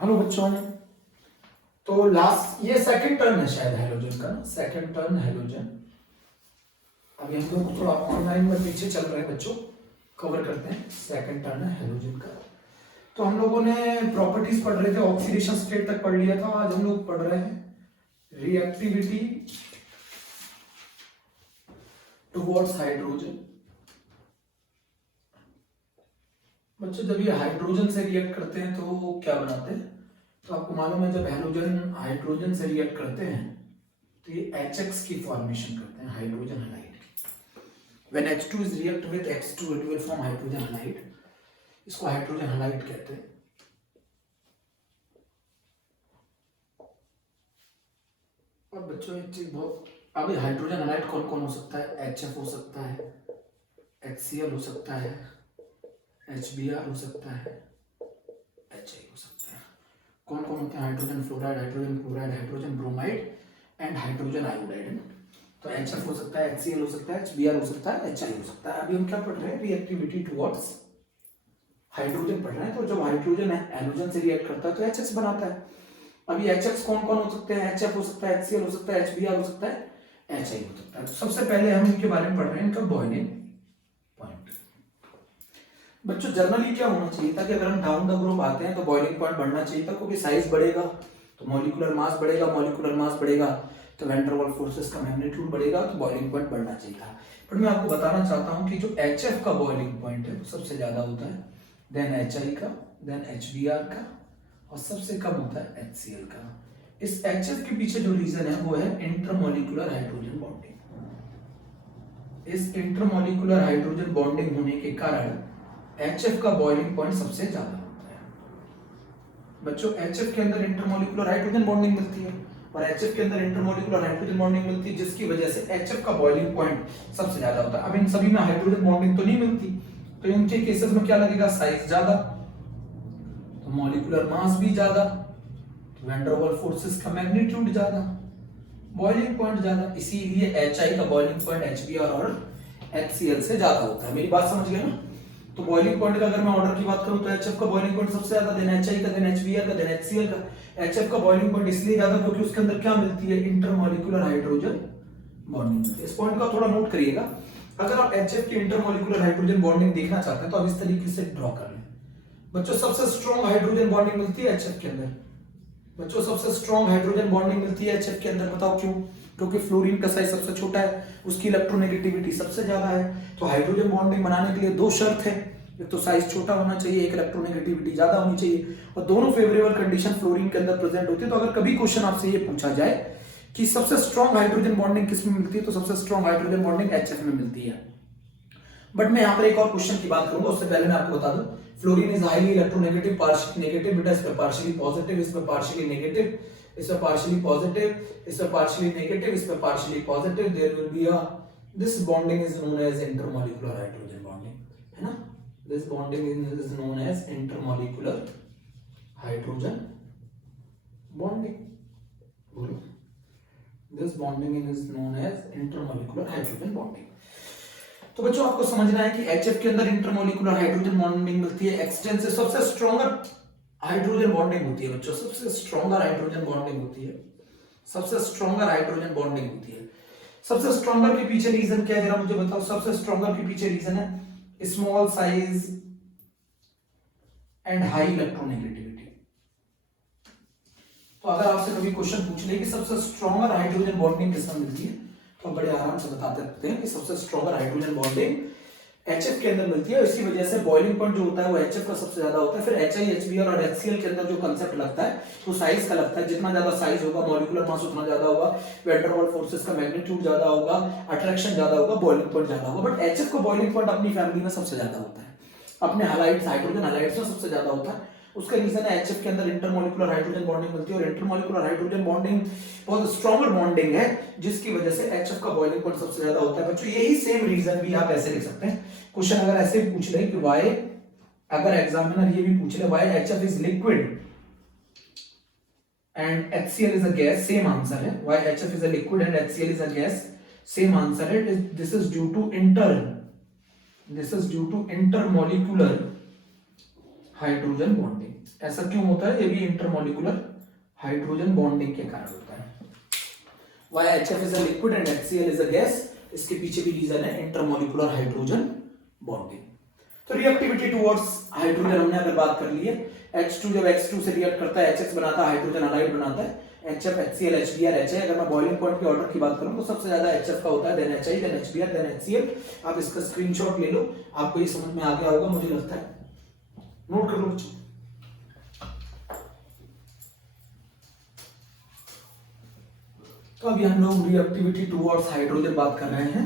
Hello बच्चों, तो last ये सेकंड टर्न है शायद हाइड्रोजन का ना, सेकंड टर्न हाइड्रोजन। अभी हम लोग थोड़ा ऑनलाइन में पीछे चल रहे हैं बच्चों, कवर करते हैं। सेकंड टर्न है हाइड्रोजन का। तो हम लोगों ने प्रॉपर्टीज पढ़ रहे थे, ऑक्सीडेशन स्टेट तक पढ़ लिया था। आज हम लोग पढ़ रहे हैं रिएक्टिविटी टुवर्ड्स हाइड्रोजन। बच्चों जब ये हाइड्रोजन से रिएक्ट करते हैं तो क्या बनाते हैं? तो आपको मालूम है, जब हाइड्रोजन हाइड्रोजन से रिएक्ट करते हैं तो ये HX की फॉर्मेशन करते हैं, हाइड्रोजन हैलाइड की। When H2 is react with X2 it will form hydrogen halide. इसको हाइड्रोजन हैलाइड कहते हैं। और बच्चों एक चीज बहुत, अभी हाइड्रोजन हैलाइड कौन कौन हो सकता है? HF हो सकता है, HCl हो सकता है, HBr हो सकता है, HI हो सकता है। कौन कौन होते हैं? Hydrogen fluoride, hydrogen chloride, hydrogen bromide and hydrogen iodide. तो HF हो सकता है, HCl हो सकता है, HBr हो सकता है, HI हो सकता है। अभी हम क्या पढ़ रहे हैं? रिएक्टिविटी टुवर्ड्स हाइड्रोजन पढ़ रहे हैं। तो जब हाइड्रोजन हाइड्रोजन से रिएक्ट करता है तो HX बनाता है। अभी HX कौन कौन हो सकते हैं? HF हो सकता है, HCl हो सकता है, HBr हो सकता है, HI हो सकता है। तो सबसे पहले हम इनके बारे में पढ़ रहे हैं, इनका बॉइलिंग पॉइंट। बच्चों जनरली क्या होना चाहिए था कि अगर हम डाउन द ग्रुप आते हैं तो बॉइलिंग पॉइंट बढ़ना चाहिए था, क्योंकि साइज बढ़ेगा तो मॉलिक्यूलर मास बढ़ेगा, मॉलिक्यूलर मास बढ़ेगा तो वैन डर वाल्स फोर्सेस का मैग्नीट्यूड बढ़ेगा, तो बॉइलिंग पॉइंट बढ़ना चाहिए था। पर मैं आपको बताना चाहता हूं कि जो HF का बॉइलिंग पॉइंट है वो सबसे ज्यादा होता है, देन HI का, देन HBr का, और सबसे कम होता है HCl का। इस HF के पीछे जो रीजन है वो है इंटरमॉलिक्यूलर हाइड्रोजन बॉन्डिंग। इस इंटरमॉलिक्यूलर हाइड्रोजन बॉन्डिंग होने के कारण HF का बॉइलिंग पॉइंट सबसे ज्यादा होता है। बच्चों HF के अंदर इंटरमॉलिक्यूलर हाइड्रोजन बॉन्डिंग मिलती है और HF के अंदर इंटरमॉलिक्यूलर हाइड्रोजन बॉन्डिंग मिलती है, जिसकी वजह से HF का बॉइलिंग पॉइंट सबसे ज्यादा होता है। अब इन सभी में हाइड्रोजन बॉन्डिंग तो नहीं मिलती, तो इनके केसेस में क्या लगेगा? साइज ज्यादा, तो मॉलिक्यूलर मास भी ज्यादा, तो वैन डर वाल्स फोर्सेस का मैग्नीट्यूड ज्यादा, बॉइलिंग पॉइंट ज्यादा। इसीलिए HI का बॉइलिंग पॉइंट HBr और HCl से ज्यादा होता है। मेरी बात समझ गए ना? तो बॉइलिंग पॉइंट का अगर मैं ऑर्डर की बात करूं तो HF का बॉइलिंग पॉइंट सबसे ज्यादा, देन HI का, देन HBr का, देन HCl का। HF का बॉइलिंग पॉइंट इसलिए ज्यादा क्योंकि उसके अंदर क्या मिलती है? इंटरमॉलिक्यूलर हाइड्रोजन बॉन्डिंग मिलती है। इस पॉइंट का थोड़ा नोट करिएगा। अगर आप HF की इंटरमॉलिक्यूलर हाइड्रोजन बॉन्डिंग देखना चाहते हैं तो आप इस तरीके से ड्रॉ कर लें। बच्चों सबसे स्ट्रॉन्ग हाइड्रोजन बॉन्डिंग मिलती है HF के अंदर। बच्चों सबसे स्ट्रॉन्ग हाइड्रोजन बॉन्डिंग मिलती है HF के अंदर। बताओ क्यों? क्योंकि फ्लोरीन का साइज सबसे छोटा है, उसकी इलेक्ट्रोनेगेटिविटी सबसे ज्यादा है। तो हाइड्रोजन बॉन्डिंग बनाने के लिए दो शर्त है, एक तो साइज छोटा होना चाहिए, एक इलेक्ट्रोनेगेटिविटी ज्यादा होनी चाहिए, और दोनों फेवरेबल कंडीशन फ्लोरीन के अंदर प्रेजेंट होती है। तो अगर कभी क्वेश्चन आपसे ये पूछा जाए कि सबसे स्ट्रॉन्ग हाइड्रोजन बॉन्डिंग किसमें मिलती है, तो सबसे स्ट्रॉन्ग हाइड्रोजन बॉन्डिंग HF में मिलती है। बट मैं यहाँ पर एक और क्वेश्चन की बात करूंगा, उससे पहले मैं आपको बता दूं, fluorine is highly electronegative, partially negative, बेटा इसमें पार्शियली पॉजिटिव, इसमें पार्शियली नेगेटिव, इसमें पार्शियली पॉजिटिव, इसमें पार्शियली नेगेटिव, इसमें partially positive. There will be a, this bonding is known as intermolecular hydrogen bonding, है ना? This bonding is known as intermolecular hydrogen bonding. बोलो, this bonding is known as intermolecular hydrogen bonding. तो बच्चों आपको समझना है कि HF के अंदर इंटरमॉलिक्यूलर हाइड्रोजन बॉन्डिंग मिलती है, एक्सटेंसिव सबसे स्ट्रॉन्गर हाइड्रोजन बॉन्डिंग होती है। बच्चों सबसे स्ट्रॉन्गर हाइड्रोजन बॉन्डिंग होती है, सबसे स्ट्रॉन्गर हाइड्रोजन बॉन्डिंग होती है। सबसे स्ट्रॉन्गर के पीछे रीजन क्या है, जरा मुझे बताओ। सबसे स्ट्रॉन्गर के पीछे रीजन है small size and high electronegativity. तो अगर आपसे कभी क्वेश्चन पूछ ले कि सबसे स्ट्रॉन्गर हाइड्रोजन बॉन्डिंग किसमें मिलती है, तो बड़े आराम से बताते रहते हैं कि सबसे स्ट्रॉन्गर हाइड्रोजन बॉन्डिंग HF के अंदर मिलती है। इसकी वजह से बॉइलिंग पॉइंट जो होता है वो HF का सबसे ज्यादा होता है। फिर HI, HBr और HCl के अंदर जो कंसेप्ट लगता है वो साइज का लगता है। जितना ज्यादा साइज होगा, मॉलिक्यूलर मास उतना ज्यादा होगा, वैन डर वाल्स फोर्सेस का मैग्नीट्यूड ज्यादा होगा, अट्रैक्शन ज्यादा होगा, बॉइलिंग पॉइंट ज्यादा होगा। बट HF का बॉइलिंग पॉइंट अपनी फैमिली में सबसे ज्यादा होता है, अपने हैलाइड्स, हाइड्रोजन हैलाइड्स में सबसे ज्यादा होता है। उसका रीजन है HF के अंदर इंटरमॉलिक्यूलर हाइड्रोजन बॉन्डिंग मिलती है, और इंटरमॉलिक्यूलर हाइड्रोजन बॉन्डिंग बहुत स्ट्रॉन्गर बॉन्डिंग है, जिसकी वजह से HF का बॉइलिंग पॉइंट सबसे ज्यादा होता है। बच्चों यही सेम रीजन भी आप ऐसे लिख सकते हैं। क्वेश्चन अगर ऐसे पूछ ले कि व्हाई, अगर एग्जामिनर ये भी पूछ ले why HF is liquid and HCl is a gas, same answer है। Why HF is a liquid and HCl is a gas, same answer है। This is due to intermolecular hydrogen bonding. ऐसा क्यों होता है? ये भी इंटरमोलिकुलर हाइड्रोजन बॉन्डिंग के कारण होता है। Why HF is a liquid and HCl is a gas? इसके पीछे भी रीजन है इंटरमोलिकुलर हाइड्रोजन बॉन्डिंग। तो रिएक्टिविटी टुवर्ड्स हाइड्रोजन हमने अगर बात कर ली है, H2 जब X2 से रिएक्ट करता है HX बनाता है, हाइड्रोजन हाइड्राइड बनाता है, HF HCl HBr HI। अगर मैं बॉइलिंग पॉइंट के ऑर्डर की बात करूं तो सबसे ज्यादा HF का होता है, then HI, then HBr, then HCl। आप इसका स्क्रीनशॉट ले लो, आपको ये समझ में आ गया होगा मुझे लगता है, नोट कर लो बच्चों। तो अभी हम लोग रिएक्टिविटी टुवर्ड्स हाइड्रोजन बात कर रहे हैं,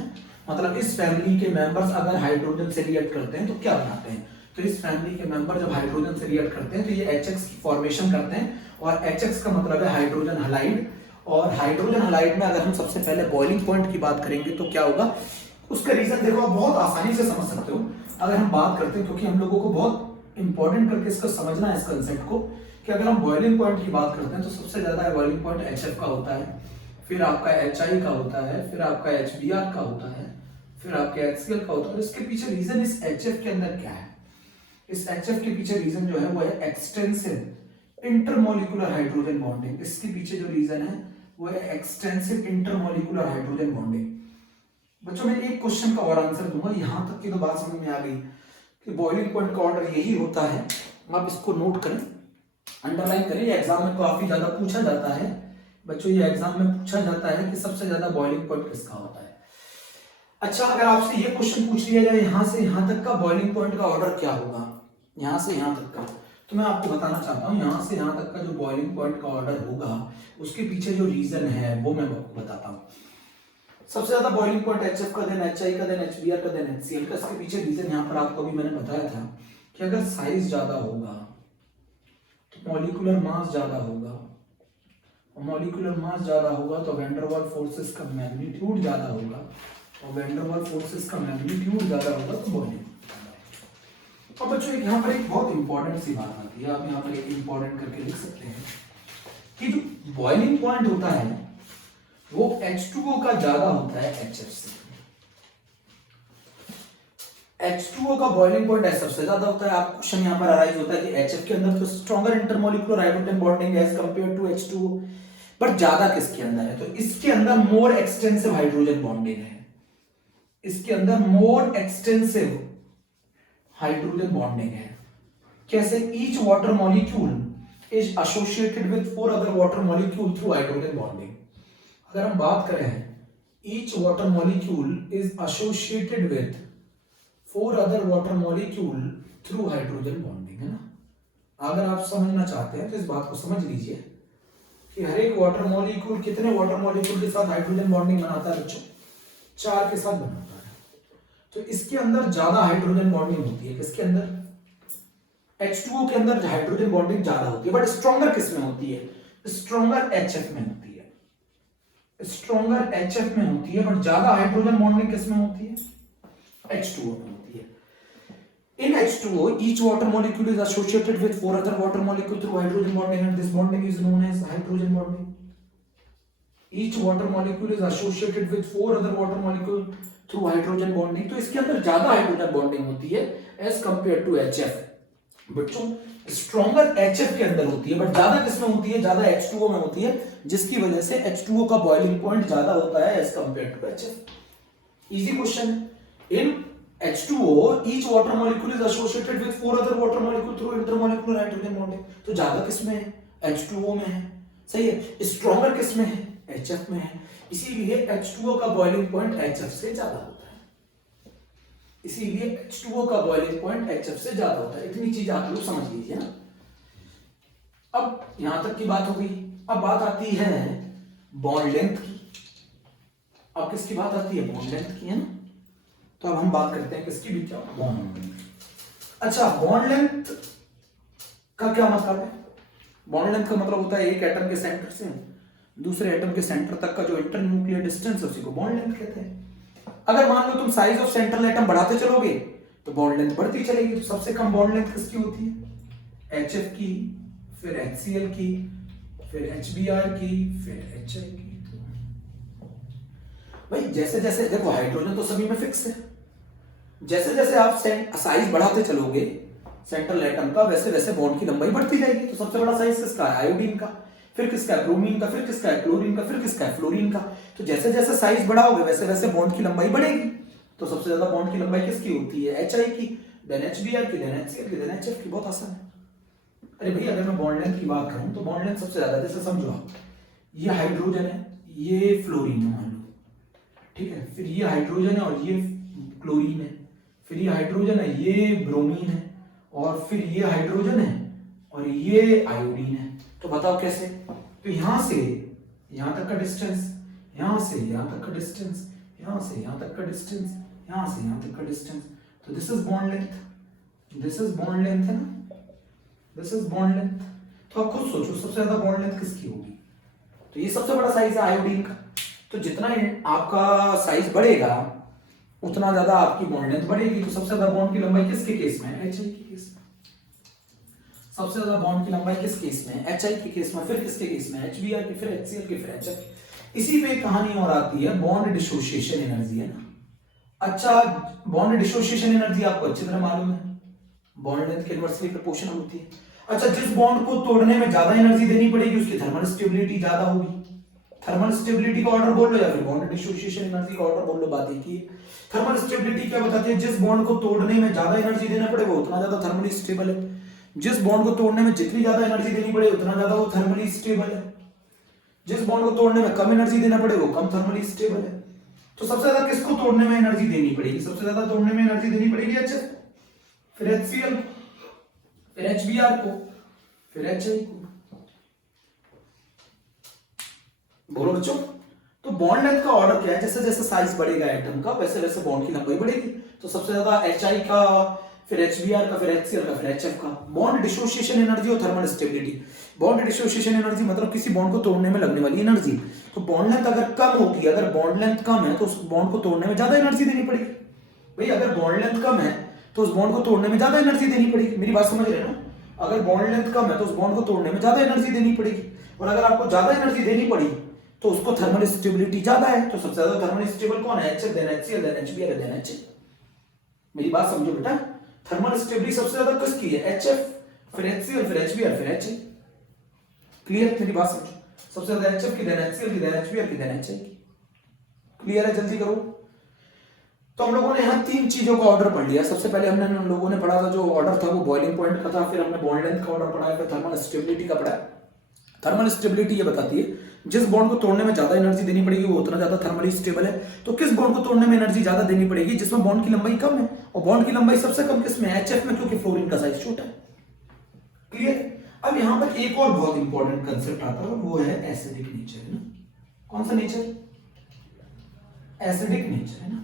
मतलब इस फैमिली के मेंबर्स अगर हाइड्रोजन से रिएक्ट करते हैं तो क्या बनाते हैं। तो इस फैमिली के मेंबर जब हाइड्रोजन से रिएक्ट करते हैं तो ये HX की फॉर्मेशन करते हैं, और HX का मतलब है हाइड्रोजन हलाइड। और हाइड्रोजन हलाइड में अगर हम सबसे पहले बॉइलिंग पॉइंट की बात करेंगे तो क्या होगा, उसका रीजन देखो, आप बहुत आसानी से समझ सकते हो अगर हम बात करते हैं, क्योंकि हम लोगों को बहुत इंपॉर्टेंट करके इसको समझना है इस कंसेप्ट को, कि अगर हम बॉइलिंग पॉइंट की बात करते हैं तो सबसे ज्यादा बॉइलिंग पॉइंट HF का होता है, फिर आपका HI का होता है, फिर आपका HBr का होता है, फिर आपके HCl का होता है। इसके पीछे रीजन इस HF के अंदर क्या है, इस HF के पीछे रीजन जो है वो है एक्सटेंसिव इंटरमोलिकुलर हाइड्रोजन बॉन्डिंग। इसके पीछे जो रीजन है वो है एक्सटेंसिव इंटरमोलिकुलर हाइड्रोजन बॉन्डिंग। बच्चों मैं एक क्वेश्चन का और आंसर दूंगा, यहां तक की तो बात समझ में आ गई कि बॉइलिंग पॉइंट का ऑर्डर यही होता है। आप इसको नोट करें, अंडरलाइन करें, एग्जाम में काफी ज्यादा पूछा जाता है बच्चों, ये एग्जाम में पूछा जाता है कि सबसे ज्यादा बॉइलिंग पॉइंट किसका होता है। अच्छा, अगर आपसे ये क्वेश्चन पूछ लिया जाए यहां से यहां तक का बॉइलिंग पॉइंट का ऑर्डर क्या होगा, यहां से यहां तक का, तो मैं आपको बताना चाहता हूं यहां से यहां तक का जो बॉइलिंग पॉइंट का ऑर्डर होगा उसके पीछे जो रीजन है वो मैं आपको बताता हूं। सबसे ज्यादा बॉइलिंग पॉइंट HF का, देन HI का, देन HBr का, देन HCl का। इसके पीछे रीजन यहां पर आपको भी मैंने बताया था कि अगर साइज ज्यादा होगा तो मॉलिक्यूलर मास ज्यादा होगा, मॉलिक्यूलर मास ज्यादा होगा तो वैन डर वाल्स फोर्सेस का मैग्नीट्यूड ज्यादा होगा, और वैन डर वाल्स फोर्सेस का मैग्नीट्यूड ज्यादा होगा तो बॉइलिंग। अब बच्चों यहाँ पर एक बहुत इंपॉर्टेंट सी बात आती है, आप यहाँ पर एक इंपॉर्टेंट करके लिख सकते हैं कि जो बॉइलिंग पॉइंट होता है वो H2O का ज्यादा होता है HF से। H2O का बॉइलिंग पॉइंट सबसे ज्यादा होता है। आप क्वेश्चन यहाँ पर अराइज होता है कि HF के अंदर तो stronger intermolecular hydrogen bonding as compare to H2O, but ज्यादा किसके अंदर है, तो इसके अंदर मोर एक्सटेंसिव हाइड्रोजन बॉन्डिंग है, इसके अंदर मोर एक्सटेंसिव हाइड्रोजन बॉन्डिंग है। कैसे? Each water molecule is associated with 4 other water molecule through hydrogen bonding. अगर हम बात करें each water molecule is associated with 4 other water molecule through hydrogen bonding, है ना। अगर आप समझना चाहते हैं तो इस बात को समझ लीजिए कि हर एक वाटर मॉलिक्यूल कितने वाटर मॉलिक्यूल के साथ हाइड्रोजन बॉन्डिंग बनाता है बच्चों? 4 के साथ बनाता है। तो इसके अंदर ज्यादा हाइड्रोजन बॉन्डिंग होती है, किसके अंदर? H2O के अंदर हाइड्रोजन बॉन्डिंग ज्यादा होती है, बट स्ट्रॉन्गर किस में होती है? स्ट्रॉन्गर HF में होती है, स्ट्रॉन्गर HF में होती है, बट ज्यादा हाइड्रोजन बॉन्डिंग किस में होती है? H2O में होती है। In H2O, each water molecule is associated with 4 other water molecules through hydrogen bonding, and this bonding is known as hydrogen bonding. Each water molecule is associated with 4 other water molecules through hydrogen bonding. तो इसके अंदर ज्यादा hydrogen bonding होती है as compared to HF। बच्चों stronger HF के अंदर होती है, बट ज्यादा किसमें होती है? ज्यादा H2O में होती है, जिसकी वजह से H2O का बॉइलिंग पॉइंट ज्यादा होता है as compared to HF। Easy question है। इन H2O, each water molecule is associated with 4 other water molecule through intermolecular hydrogen bonding। तो ज्यादा किसमें है? H2O में है, सही है। स्ट्रॉन्गर किसमें है? HF में है। इसीलिए H2O का बॉइलिंग पॉइंट HF से ज्यादा होता है, इसीलिए H2O का बॉइलिंग पॉइंट HF से ज्यादा होता है। इतनी चीज आप लोग समझ लीजिए ना। अब यहां तक की बात हो गई, अब बात आती है बॉन्ड लेंथ की। अब किसकी बात आती है? बॉन्ड लेंथ की, है ना। तो अब हम बात करते हैं किसकी भी, क्या? Bond length. अच्छा, बॉन्ड लेंथ का क्या मतलब है? बॉन्ड लेंथ का मतलब होता है एक एटम के सेंटर से दूसरे एटम के सेंटर तक का जो इंटरन्यूक्लियर डिस्टेंस है उसी को बॉन्ड लेंथ कहते हैं। अगर मान लो तुम साइज ऑफ सेंट्रल एटम बढ़ाते चलोगे तो बॉन्ड लेंथ बढ़ती चलेगी। तो सबसे कम बॉन्ड लेंथ किसकी होती है? HF की, फिर HCl की, फिर HBr की, फिर HI की। भाई जैसे जैसे देखो हाइड्रोजन तो सभी में फिक्स है, जैसे जैसे आप साइज बढ़ाते चलोगे सेंट्रल एटम का, वैसे वैसे बॉन्ड की लंबाई बढ़ती जाएगी। तो सबसे बड़ा साइज किसका है? आयोडीन का, फिर किसका है? ब्रोमीन का, फिर किसका है? क्लोरीन का, फिर किसका है? फ्लोरीन का। तो जैसे जैसे साइज बढ़ाओगे वैसे वैसे बॉन्ड की लंबाई बढ़ेगी। तो सबसे ज्यादा बॉन्ड की लंबाई किसकी होती है? HI की, देन HBr की, देन HCl की, देन HF की। बहुत आसान है। अरे भैया अगर मैं बॉन्ड लेंथ की बात करूं तो बॉन्ड लेंथ सबसे ज्यादा, जैसे समझो आप, ये हाइड्रोजन है, ये फ्लोरीन है मान लो, ठीक है, फिर ये हाइड्रोजन है और ये क्लोरीन है, फिर ये हाइड्रोजन है, ये ब्रोमीन है, और फिर ये हाइड्रोजन है और ये आयोडीन है। तो बताओ कैसे? तो यहां से यहां तक का डिस्टेंस, यहां से यहां तक का डिस्टेंस, यहां से यहां तक का डिस्टेंस, यहां से यहां तक का डिस्टेंस। तो this is bond length, this is bond length है ना, दिस इज बॉन्ड लेंथ। तो आप खुद सोचो सबसे ज्यादा बॉन्ड लेंथ किसकी होगी? तो ये सबसे बड़ा साइज है आयोडीन का। तो जितना आपका साइज बढ़ेगा उतना ज्यादा आपकी बॉन्ड लेंथ बढ़ेगी। तो सबसे ज्यादा बॉन्ड की लंबाई किसके केस में है? HI के केस में। सबसे ज्यादा बॉन्ड की लंबाई किस केस में? HI के केस में। फिर किसके केस में? HBr की, फिर HCl की, फिर HF। इसी पे कहानी और आती है, बॉन्ड डिसोसिएशन एनर्जी, है ना। अच्छा, बॉन्ड डिसोसिएशन एनर्जी आपको अच्छी तरह मालूम है, बॉन्ड लेंथ के इनवर्सली प्रोपोर्शनल होती है। अच्छा, जिस बॉन्ड को तोड़ने में ज्यादा एनर्जी देनी पड़ेगी उसकी थर्मल स्टेबिलिटी ज्यादा होगी। थर्मल स्टेबिलिटी का ऑर्डर बोल लो या फिर बॉन्ड डिसोसिएशन एनर्जी का ऑर्डर बोल लो, बात एक ही है। थर्मल स्टेबिलिटी क्या बताती है? जिस बॉन्ड को तोड़ने में ज्यादा एनर्जी देना पड़ेगा उतना ज्यादा थर्मली स्टेबल है। जिस बॉन्ड को तोड़ने में जितनी ज्यादा एनर्जी देनी पड़े उतना ज्यादा वो थर्मली स्टेबल है। जिस बॉन्ड को तोड़ने में कम एनर्जी देना पड़े वो कम थर्मली स्टेबल है। तो सबसे ज्यादा किसको तोड़ने में एनर्जी देनी पड़ेगी? सबसे ज्यादा तोड़ने में एनर्जी देनी पड़ेगी HF, फिर HCl, फिर HBr को, फिर HI को। बोलो बच्चों। तो बॉन्ड लेंथ का ऑर्डर क्या है? जैसे जैसे साइज बढ़ेगा एटम का वैसे वैसे बॉन्ड की लंबाई बढ़ेगी। तो सबसे ज्यादा HI का, फिर HBr का, फिर HCl का, फिर HF का। बॉन्ड डिसोसिएशन एनर्जी और thermal stability. Bond dissociation energy मतलब किसी बॉन्ड को तोड़ने में लगने वाली एनर्जी। तो बॉन्ड लेंथ अगर कम होगी, अगर बॉन्ड लेंथ कम है तो उस बॉन्ड को तोड़ने में ज्यादा एनर्जी देनी पड़ेगी। भाई अगर बॉन्ड लेंथ कम है तो उस बॉन्ड को तोड़ने में ज्यादा एनर्जी देनी पड़ेगी। मेरी बात समझ रहे हो ना? अगर बॉन्ड लेंथ कम है तो उस बॉन्ड को तोड़ने में ज्यादा एनर्जी देनी पड़ेगी, और अगर आपको ज्यादा एनर्जी देनी पड़ी तो उसको थर्मल स्टेबिलिटी ज्यादा है। तो सबसे ज्यादा थर्मल स्टेबल कौन है? HF, then HCl, then HBr, then HI। मेरी बात समझो बेटा, थर्मल स्टेबिलिटी सबसे ज्यादा किसकी है? HF, फिर HCl, फिर HBr, फिर HI। क्लियर? मेरी बात समझो, सबसे ज्यादा HF की, देन HCl की, देन HBr की, देन HI की। क्लियर है? जल्दी करो। तो हम लोगों ने यहाँ तीन चीजों का ऑर्डर पढ़ लिया। सबसे पहले हमने हम लोगों ने पढ़ा था, जो ऑर्डर था वो बॉइलिंग पॉइंट का था, फिर हमने बॉन्ड लेंथ का ऑर्डर पढ़ा, फिर थर्मल स्टेबिलिटी का पढ़ा। थर्मल स्टेबिलिटी ये बताती है जिस बॉन्ड को तोड़ने में ज्यादा एनर्जी देनी पड़ेगी वो उतना ज्यादा थर्मली स्टेबल है। तो किस बॉन्ड को तोड़ने में एनर्जी ज्यादा देनी पड़ेगी? जिसमें बॉन्ड की लंबाई कम है, और बॉन्ड की लंबाई सबसे कम किसमें? HF में, क्योंकि फ्लोरीन का साइज छोटा है। क्लियर? अब यहां पर एक और बहुत इंपॉर्टेंट कंसेप्ट आता है, वो है एसिडिक नेचर, है ना। कौन सा नेचर? एसिडिक नेचर, है ना।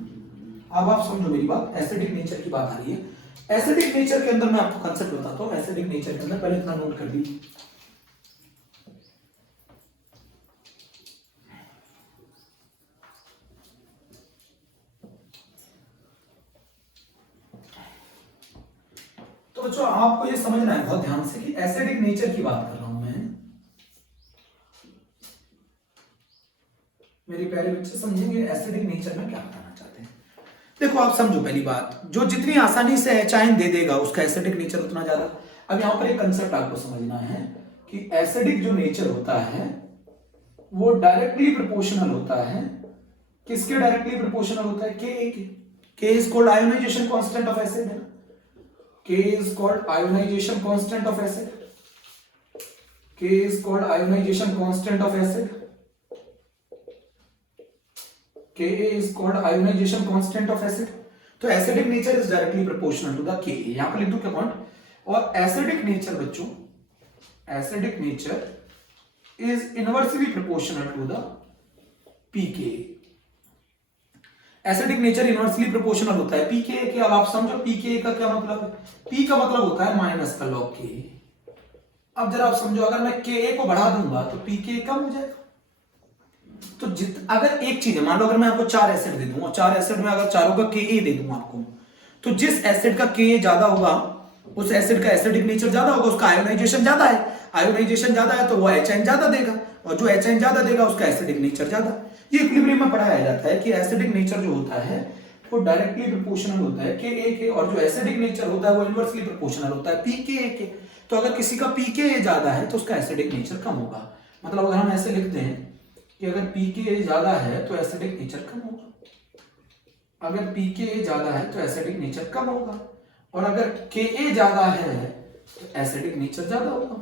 अब आप समझो मेरी बात, एसिडिक नेचर की बात आ रही है। एसिडिक नेचर के अंदर मैं आपको कंसेप्ट बताता हूं। एसिडिक नेचर के अंदर पहले इतना नोट कर दीजिए, तो बच्चों आपको ये समझना है बहुत ध्यान से कि एसिडिक नेचर की बात कर रहा हूं मैं। मेरी प्यारे बच्चे समझेंगे एसिडिक नेचर में क्या बताना चाहते हैं। देखो आप समझो पहली बात, जो जितनी आसानी से H आयन दे देगा उसका एसिडिक नेचर उतना ज्यादा। अब यहां पर एक कंसेप्ट आपको समझना है कि एसिडिक जो नेचर होता है वो डायरेक्टली प्रोपोर्शनल होता है। किसके डायरेक्टली प्रोपोर्शनल होता है? K is called ionisation constant of acid, है ना। K is called ionization constant of acid. K is called ionization constant of acid. Ka is called ionization constant of acid. तो acidic nature is directly proportional to the Ka। यहां पर लिख दो क्या point? और acidic nature बच्चों, acidic nature is inversely proportional to the Pka। Acidic nature inversely proportional होता है Pka के। अब आप समझो Pka का क्या मतलब है? P का मतलब होता है माइनस का log Ka। अब जरा आप समझो, अगर मैं Ka को बढ़ा दूंगा तो Pka कम हो जाएगा। तो अगर एक चीज है, मान लो अगर मैं आपको 4 एसिड दे दूं और 4 एसिड में अगर चारों का Ka दे दूं आपको, तो जिस एसिड का Ka ज्यादा होगा उस एसिड का एसिडिक नेचर ज्यादा होगा, उसका आयोनाइजेशन ज्यादा है। आयोनाइजेशन ज्यादा है तो वो H ज्यादा देगा, और जो H ज्यादा देगा उसका एसिडिक नेचर ज्यादा। ये इक्विलिब्रियम में पढ़ाया जाता है कि एसिडिक नेचर जो होता है वो डायरेक्टली प्रोपोर्शनल होता है Ka के, और जो एसिडिक नेचर होता है वो इनवर्सली प्रोपोर्शनल होता है pKa के। तो अगर किसी का pKa ज्यादा है तो उसका एसिडिक नेचर कम होगा। मतलब अगर हम ऐसे लिखते हैं कि अगर pKa ज्यादा है तो एसिडिक नेचर कम होगा, अगर pKa ज्यादा है तो एसिडिक नेचर कम होगा, और अगर Ka ज्यादा है तो एसिडिक नेचर ज्यादा होगा,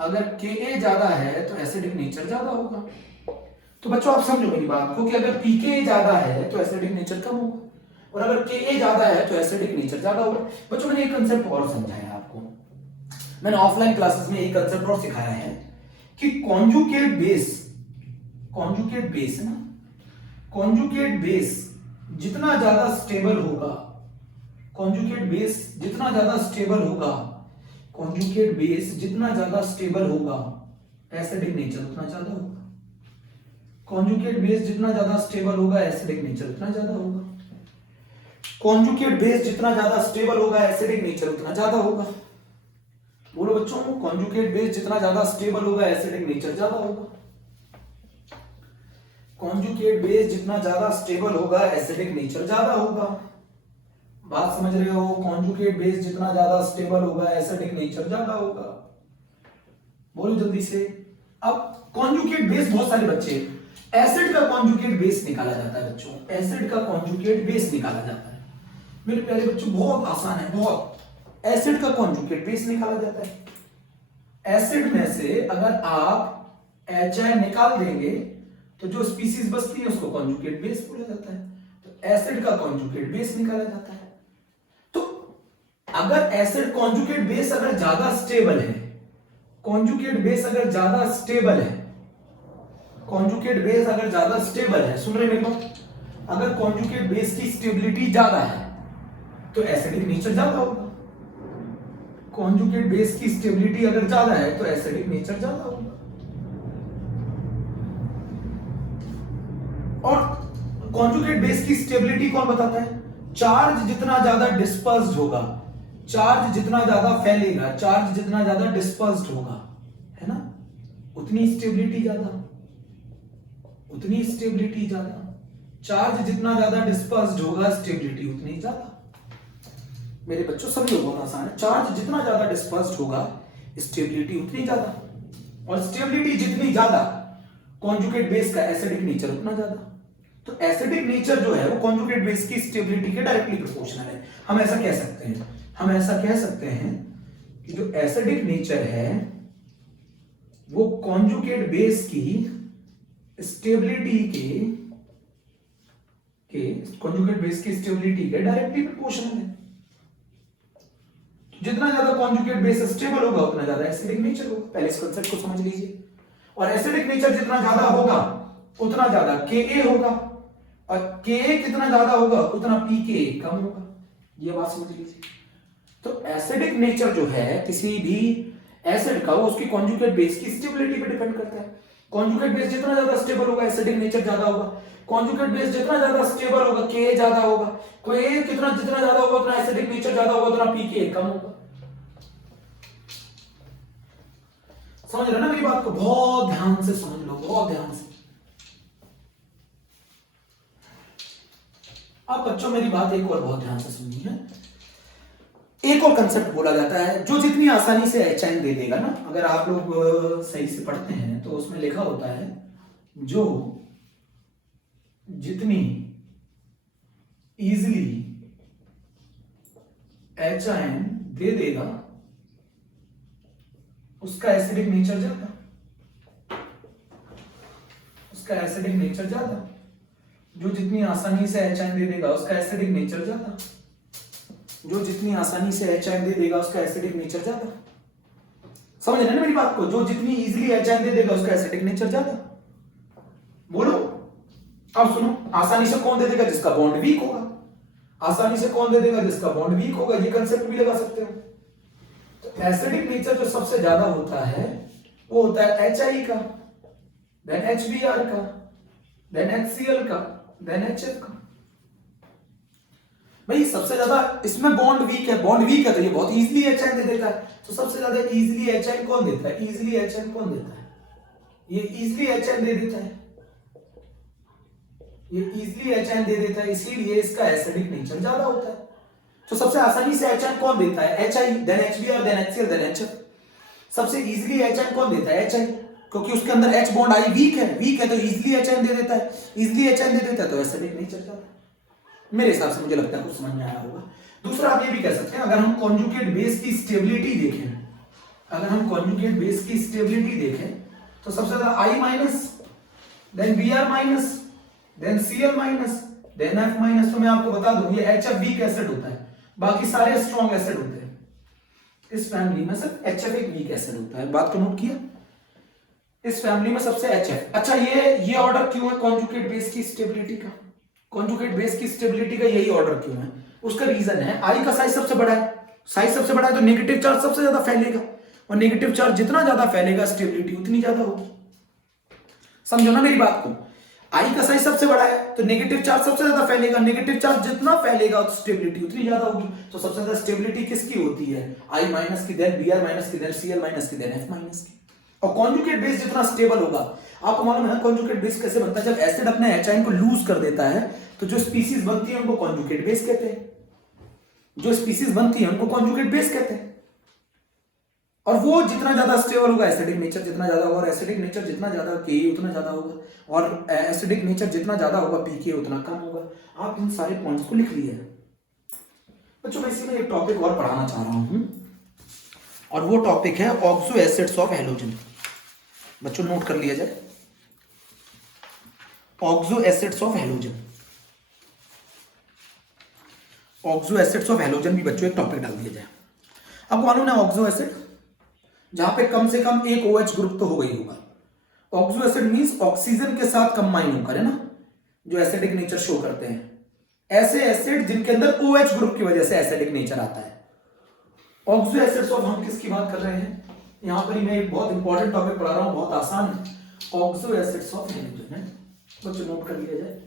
अगर Ka ज्यादा है तो एसिडिक नेचर ज्यादा होगा। तो बच्चों आप समझो मेरी बात को कि अगर pKa ज्यादा है तो एसिडिक नेचर कम होगा, और अगर Ka ज्यादा है तो एसिडिक नेचर ज्यादा होगा। बच्चों मैंने एक कंसेप्ट और समझाया आपको, मैंने ऑफलाइन क्लासेस में एक कंसेप्ट और सिखाया है कि कॉन्जुगेट बेस है ना, कॉन्जुगेट बेस जितना ज्यादा स्टेबल होगा, कॉन्जुगेट बेस जितना ज्यादा स्टेबल होगा, कॉन्जुगेट बेस जितना ज्यादा स्टेबल होगा एसिडिक नेचर उतना ज्यादा होगा, कॉन्जुगेट बेस जितना ज्यादा स्टेबल होगा एसिडिक नेचर उतना ज्यादा होगा, कॉन्जुगेट बेस जितना ज्यादा स्टेबल होगा एसिडिक नेचर उतना ज्यादा होगा। बोलो बच्चों, कॉन्जुगेट बेस जितना ज्यादा स्टेबल होगा एसिडिक नेचर ज्यादा होगा, कॉन्जुगेट बेस जितना ज्यादा स्टेबल होगा एसिडिक नेचर ज्यादा होगा। बात समझ रहे हो? कॉन्जुगेट बेस जितना ज्यादा स्टेबल होगा एसिडिक नेचर ज्यादा होगा। बोलो जल्दी से। अब कॉन्जुगेट बेस बहुत सारे बच्चे, एसिड का कॉन्जुगेट बेस निकाला जाता है बच्चों, एसिड का कॉन्जुगेट बेस निकाला जाता है मेरे प्यारे बच्चों, बहुत आसान है बहुत। एसिड का कॉन्जुगेट बेस निकाला जाता है, एसिड में से अगर आप HI निकाल देंगे तो जो स्पीसीज बचती है उसको कॉन्जुगेट बेस बोला जाता है। तो एसिड का कॉन्जुगेट बेस निकाला जाता है। तो अगर एसिड कॉन्जुगेट बेस अगर ज्यादा स्टेबल है, कॉन्जुगेट बेस अगर ज्यादा स्टेबल है, कॉन्जुगेट बेस अगर ज्यादा स्टेबल है, सुन रहे मेरे को, अगर कॉन्जुगेट बेस की स्टेबिलिटी ज्यादा है तो एसिडिक नेचर ज्यादा होगा, कॉन्जुगेट बेस की स्टेबिलिटी अगर ज्यादा है तो एसिडिक नेचर ज्यादा होगा। और कॉन्जुगेट बेस की स्टेबिलिटी कौन बताता है? चार्ज जितना ज्यादा डिस्पर्स्ड होगा, चार्ज जितना ज्यादा फैलेगा, चार्ज जितना ज्यादा डिस्पर्स्ड होगा, है ना, उतनी स्टेबिलिटी ज्यादा, उतनी स्टेबिलिटी ज्यादा। चार्ज जितना ज्यादा डिस्पर्स्ड होगा स्टेबिलिटी उतनी ज्यादा। मेरे बच्चों समझो बहुत आसान है, चार्ज जितना ज्यादा डिस्पर्स्ड होगा स्टेबिलिटी उतनी ज्यादा, और स्टेबिलिटी जितनी ज्यादा कॉन्जुगेट बेस का एसिडिक नेचर उतना ज्यादा। तो एसिडिक नेचर जो है वो कॉन्जुगेट बेस की स्टेबिलिटी के डायरेक्टली प्रोपोर्शनल है। हम ऐसा कह सकते हैं, हम ऐसा कह सकते हैं कि जो एसिडिक नेचर है वो कॉन्जुगेट बेस की स्टेबिलिटी के कॉन्जुगेट बेस की स्टेबिलिटी के डायरेक्टली प्रोपोर्शनल है। जितना ज्यादा कॉन्जुगेट बेस स्टेबल होगा उतना ज्यादा एसिडिक नेचर होगा। पहले इस कांसेप्ट को समझ लीजिए। और एसिडिक नेचर जितना ज्यादा होगा उतना ज्यादा Ka होगा, और Ka कितना ज्यादा होगा उतना pKa कम होगा। ये बात समझ लीजिए। तो एसिडिक नेचर जो है किसी भी एसिड का वो उसकी कॉन्जुगेट बेस की स्टेबिलिटी पे डिपेंड करता है। कॉन्जुगेट बेस जितना ज्यादा स्टेबल होगा एसिडिक नेचर ज्यादा होगा, कॉन्जुगेट बेस जितना ज्यादा स्टेबल होगा Ka ज्यादा होगा, Ka कितना जितना ज्यादा होगा उतना एसिडिक नेचर ज्यादा होगा, उतना pKa कम होगा। समझ रहे ना मेरी बात को? बहुत ध्यान से समझ लो, बहुत ध्यान से। अब बच्चों मेरी बात एक और बहुत ध्यान से सुनिए। एक और कंसेप्ट बोला जाता है जो जितनी आसानी से HN दे देगा ना, अगर आप लोग सही से पढ़ते हैं तो उसमें लिखा होता है जो जितनी इजीली HN दे देगा उसका एसिडिक नेचर ज्यादा, उसका एसिडिक नेचर ज्यादा। जो जितनी आसानी से HN दे देगा उसका एसिडिक नेचर ज्यादा, जो जितनी आसानी से HN दे देगा उसका एसिडिक नेचर ज्यादा। समझ रहे हैं ना मेरी बात को? जो जितनी इजीली HN दे देगा उसका एसिडिक नेचर ज्यादा। बोलो अब सुनो, आसानी से कौन दे देगा? जिसका बॉन्ड वीक होगा। आसानी से कौन दे देगा? जिसका बॉन्ड वीक होगा। ये कंसेप्ट भी लगा सकते हो। तो एसिडिक नेचर जो सबसे ज्यादा होता है वो होता है HI का, देन HBr का, देन HCl का, देन HF का। भाई सबसे ज्यादा इसमें बॉन्ड वीक है, बॉन्ड वीक है तो ये बहुत इजीली HN दे देता है। तो सबसे ज्यादा इजीली HN कौन देता है? इजीली HN कौन देता है? ये इजीली HN दे देता है। ये इजीली HN दे देता है, इसीलिए इसका एसिडिक नेचर ज्यादा होता है। तो सबसे आसानी से HN कौन देता है? HI, then HBr, then HCl, then HF। सबसे इजीली HN कौन देता है? HI, क्योंकि उसके अंदर H बॉन्ड I वीक है तो इजीली HN दे देता है, इजीली HN दे देता है तो एसिडिक नेचर ज्यादा है। मेरे हिसाब से मुझे लगता है कुछ समझ में आया होगा। दूसरा आप ये भी कह सकते हैं, अगर हम कॉन्जुगेट बेस की स्टेबिलिटी देखें, अगर हम कॉन्जुगेट बेस की स्टेबिलिटी देखें तो सबसे ज्यादा I minus, then Br minus, then Cl minus, then F minus. तो मैं आपको बता दूं ये HF वीक एसिड होता है, बाकी सारे स्ट्रॉन्ग एसिड होते हैं। इस फैमिली में सिर्फ HF एक वीक एसिड होता है। बात को नोट किया? इस फैमिली में सबसे HF। अच्छा ये ऑर्डर क्यों है कॉन्जुगेट बेस की स्टेबिलिटी का? कॉन्जुगेट बेस की स्टेबिलिटी का यही ऑर्डर क्यों है? उसका रीजन है I का साइज सबसे बड़ा है, साइज सबसे बड़ा है तो नेगेटिव चार्ज सबसे ज्यादा फैलेगा, और नेगेटिव चार्ज जितना ज्यादा फैलेगा स्टेबिलिटी उतनी ज्यादा होगी। समझो ना मेरी बात को? I का साइज सबसे बड़ा है तो नेगेटिव चार्ज सबसे ज्यादा फैलेगा, नेगेटिव चार्ज जितना फैलेगा तो स्टेबिलिटी उतनी ज्यादा होगी। तो सबसे ज्यादा स्टेबिलिटी किसकी होती है? I माइनस की, देन Br माइनस की, देन Cl माइनस की, देन F माइनस की। और कॉन्जुगेट बेस जितना स्टेबल होगा, आपको मालूम है कॉन्जुगेट बेस कैसे बनता है? जब एसिड अपने एचाइन को लूज कर देता है तो जो स्पीसीज बनती है उनको कॉन्जुगेट बेस कहते हैं, जो स्पीसीज बनती है उनको कॉन्जुगेट बेस कहते हैं। और वो जितना ज्यादा स्टेबल होगा, एसिडिक नेचर जितना ज्यादा होगा, और एसिडिक नेचर जितना ज्यादा के उतना ज्यादा होगा, और एसिडिक नेचर जितना ज्यादा होगा पीके उतना कम होगा। आप इन सारे पॉइंट्स को लिख लिए बच्चों। मैं इसी में एक टॉपिक और पढ़ाना चाह रहा हूं, और वो टॉपिक है ऑक्सो एसिड्स ऑफ हैलोजन। बच्चों नोट कर लिया जाए, oxo acids of halogen. Oxo acids of halogen भी बच्चों एक टॉपिक डाल दिया जाए। आपको मालूम है ऑक्सो एसिड जहां पे कम से कम एक OH ग्रुप तो हो गई होगा। ऑक्सो एसिड मींस ऑक्सीजन के साथ कंबाइन होकर, है ना, जो एसिडिक नेचर शो करते हैं। ऐसे एसिड जिनके अंदर OH ग्रुप की वजह से एसिडिक नेचर आता है। ऑक्सो एसिड्स ऑफ हम किसकी बात कर रहे हैं? यहां पर ही मैं एक बहुत इंपॉर्टेंट टॉपिक पढ़ा रहा हूं, बहुत आसान है। ऑक्सो एसिड्स ऑफ हैलोजन है, बच्चों नोट कर लिया जाए।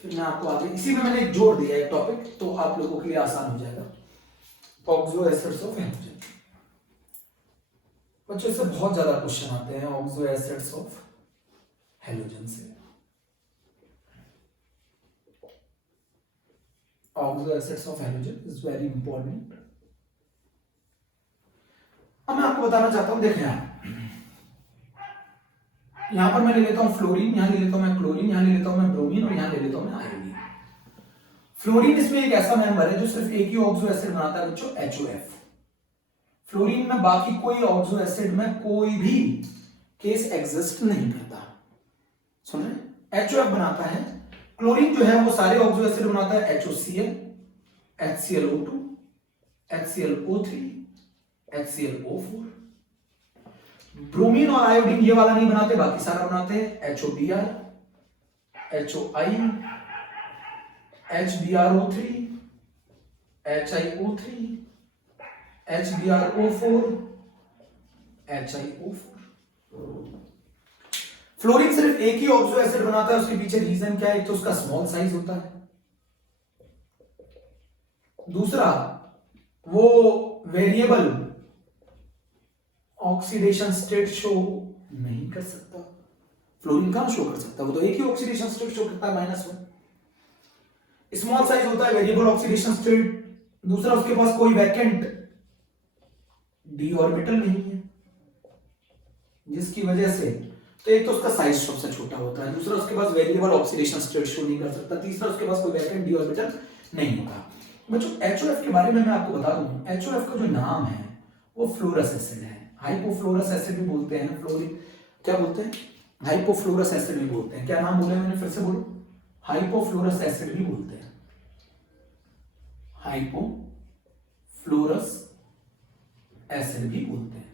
फिर मैं आपको आगे इसी में मैंने जोड़ दिया एक टॉपिक, तो आप लोगों के लिए आसान हो जाएगा। ऑक्सो एसिड्स ऑफ हैलोजन बच्चों, इससे बहुत ज्यादा क्वेश्चन आते हैं ऑक्सो एसिड्स ऑफ हैलोजन से। Oxo acids of halogen is very important. अब मैं आपको बताना चाहता हूं, देखें यहां पर मैं ले लेता हूं फ्लोरीन, यहां ले लेता हूं मैं क्लोरीन, यहां ले लेता हूं मैं ब्रोमीन, और यहां ले लेता हूं मैं आयोडीन। फ्लोरीन इसमें एक ऐसा मेंबर है जो सिर्फ एक ही ऑक्सो एसिड बनाता है बच्चों, HOF। फ्लोरीन में बाकी कोई ऑक्सो एसिड में कोई भी केस एग्जिस्ट नहीं करता। सुन रहे? HOF बनाता है। क्लोरीन जो है वो सारे ऑक्सो एसिड बनाता है, HOCl, HClO2, HClO3, HClO4। Bromine और आयोडीन ये वाला नहीं बनाते, बाकी सारा बनाते हैं, HOBr, HOI, HBrO3, HiO3, HBrO4, HiO4। Fluorine सिर्फ एक ही ऑक्सो एसिड बनाता है, उसके पीछे रीजन क्या है? एक तो उसका स्मॉल साइज होता है, दूसरा वो वेरिएबल ऑक्सीडेशन स्टेट शो नहीं कर सकता। फ्लोरीन कहां शो कर सकता है? वो तो एक ही ऑक्सीडेशन स्टेट शो करता है, -1। स्मॉल साइज होता है, वेरिएबल ऑक्सीडेशन स्टेट, दूसरा उसके पास कोई वैकेंट d ऑर्बिटल नहीं है, जिसकी वजह से तो एक तो उसका साइज सबसे छोटा होता है, दूसरा उसके पास वेरिएबल ऑक्सीडेशन स्टेट शो नहीं कर सकता, तीसरा उसके पास कोई वैकेंट d ऑर्बिटल नहीं होता। बच्चों HOF के बारे में मैं आपको बता दूं, HOF का जो नाम है वो फ्लोरस एसिड है, हाइपोफ्लोरस एसिड भी बोलते हैं। फ्लोरीन क्या बोलते हैं? हाइपोफ्लोरस एसिड भी बोलते हैं। क्या नाम बोले मैंने? फिर से बोलो, हाइपोफ्लोरस एसिड भी बोलते हैं, हाइपोफ्लोरस एसिड भी बोलते हैं।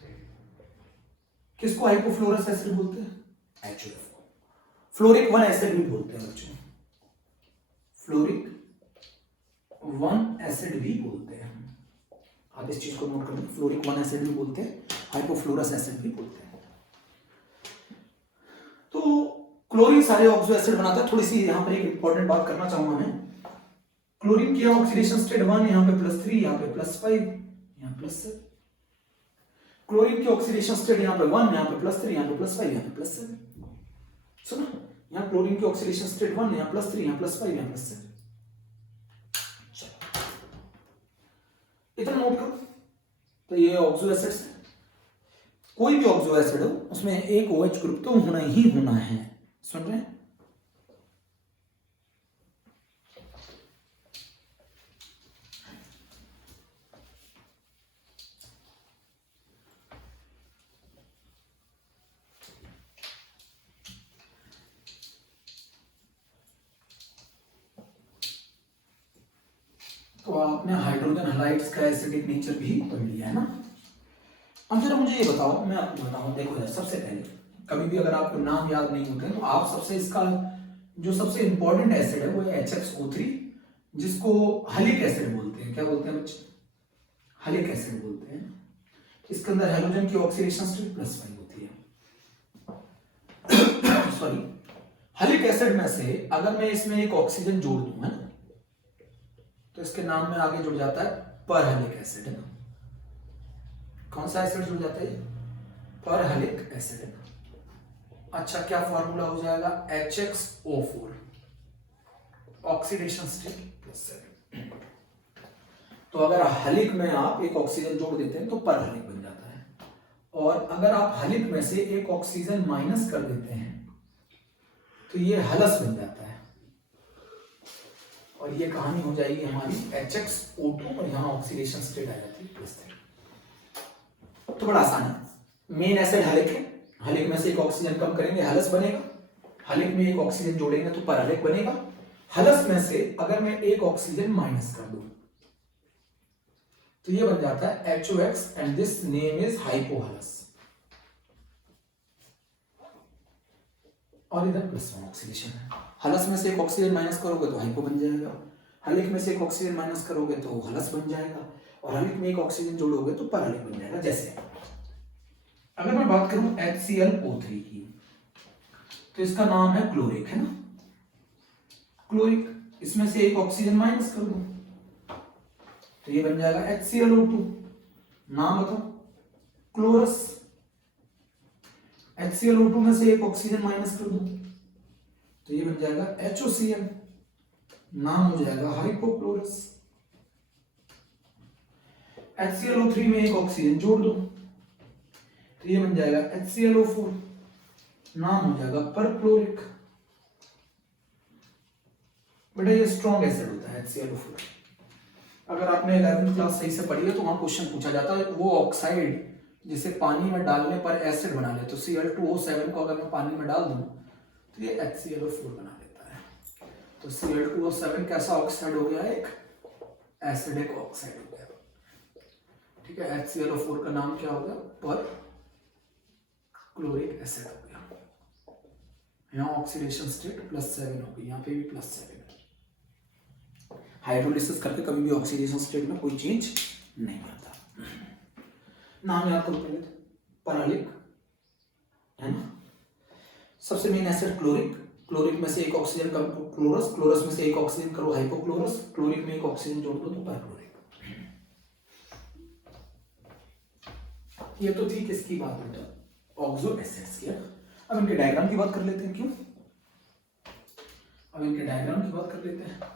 किसको हाइपोफ्लोरस एसिड बोलते हैं? HOF को। फ्लोरिक 1 एसिड भी बोलते हैं बच्चों, फ्लोरिक 1 एसिड भी बोलते हैं। आप इस चीज को नोट कर लें, फ्लोरिक 1 एसिड भी बोलते हैं, हाइपोफ्लोरस एसिड भी बोलते हैं। तो क्लोरीन सारे ऑक्सो एसिड बनाता है। थोड़ी सी यहां पर एक इंपॉर्टेंट बात करना चाहूंगा मैं। क्लोरीन की ऑक्सीडेशन स्टेट 1, यहां पे +3, यहां पे +5, यहां +7। क्लोरीन की ऑक्सीडेशन स्टेट यहां पे 1, यहां पे +3, यहां पे +5, यहां पे +7। सुनो, यहाँ क्लोरीन की ऑक्सीडेशन स्टेट 1, यहाँ +3, यहाँ +5, यहाँ +7। इतना नोट करो। तो ये ऑक्सो एसिड्स है, कोई भी ऑक्सो एसिड हो उसमें एक OH ग्रुप तो होना ही होना है। सुन रहे हैं? तो आपने हाइड्रोजन हैलाइड्स का एसिडिक नेचर भी पढ़ लिया है ना। अब जरा मुझे ये बताओ, मैं आपको बताऊं, देखो यार, सबसे पहले कभी भी अगर आपको नाम याद नहीं होते तो आप सबसे इसका जो सबसे इंपॉर्टेंट एसिड है वो है HXO3, जिसको हलिक एसिड बोलते हैं। क्या बोलते हैं बच्चे? हलिक एसिड बोलते हैं। इसके अंदर हैलोजन की ऑक्सीडेशन स्टेट +5 होती है। सॉरी, हलिक एसिड में से अगर मैं इसमें एक ऑक्सीजन जोड़ दूं, है ना, तो इसके नाम में आगे जुड़ जाता है परहलिक एसिड, है ना। कौन सा एसिड जुड़ जाता है? परहलिक एसिड। अच्छा, क्या फॉर्मूला हो जाएगा? HXO4, oxidation state +7। तो अगर हलिक में आप एक ऑक्सीजन जोड़ देते हैं तो परहलिक बन जाता है, और अगर आप हलिक में से एक ऑक्सीजन माइनस कर देते हैं तो ये हलस बन जाता है, और ये कहानी हो जाएगी हमारी HXO2, और यहां ऑक्सीडेशन स्टेट आ जाती है +3। तो बड़ा आसान है। मेन एसिड हलिक है, हलिक में से एक ऑक्सीजन कम करेंगे हलस बनेगा, हलिक में एक ऑक्सीजन जोड़ेंगे तो परहलिक बनेगा, हलस में से अगर मैं एक ऑक्सीजन माइनस कर दूं तो ये बन जाता है HOX, and this name is hypohalous, और इधर +1 ऑक्सीडेशन है। हलस में से एक ऑक्सीजन माइनस करोगे तो हाइपो बन जाएगा, हलिक में से एक ऑक्सीजन माइनस करोगे तो हलस बन जाएगा, और हलिक में एक ऑक्सीजन जोड़ोगे तो परहलिक बन जाएगा। जैसे अगर मैं बात करूं HClO3 की, तो इसका नाम है क्लोरिक, है ना, क्लोरिक। इसमें से एक ऑक्सीजन माइनस कर दूं तो ये बन जाएगा HClO2, नाम बताओ, क्लोरस। HClO2 में से एक ऑक्सीजन माइनस कर दूं तो ये बन जाएगा HOCl, नाम हो जाएगा हाइपोक्लोरस। HClO3 में एक ऑक्सीजन जोड़ दो तो ये बन जाएगा HClO4, नाम हो जाएगा परक्लोरिक। बेटा ये स्ट्रॉन्ग एसिड होता है HClO4। अगर आपने 11वीं क्लास सही से पढ़ी है तो वहां क्वेश्चन पूछा जाता है, वो ऑक्साइड जिसे पानी में डालने पर एसिड बना ले, तो Cl2O7 को अगर मैं पानी में डाल दूं तो ये HClO4 बना लेता है। तो Cl2O7 कैसा ऑक्साइड हो गया? एक एसिडिक ऑक्साइड हो गया। ठीक है, HClO4 का नाम क्या हो गया? पर क्लोरिक एसिड हो गया। यहाँ ऑक्सीडेशन स्टेट +7 हो गई, यहाँ पे भी +7। हाइड्रोलिसिस करके कभी भी ऑक्सीडेशन स्टेट में कोई चेंज नहीं आता। नाम याद करो पहले, परहलिक, है ना। सबसे मेन एसिड क्लोरिक, क्लोरिक में से एक ऑक्सीजन कम क्लोरस, क्लोरस में से एक ऑक्सीजन करो हाइपोक्लोरस, क्लोरिक में एक ऑक्सीजन जोड़ दो तो परक्लोरिक। ये तो थी किसकी बात बेटा? ऑक्सो एसिड्स की। अब इनके डायग्राम की बात कर लेते हैं। क्यों? अब इनके डायग्राम की बात कर लेते हैं।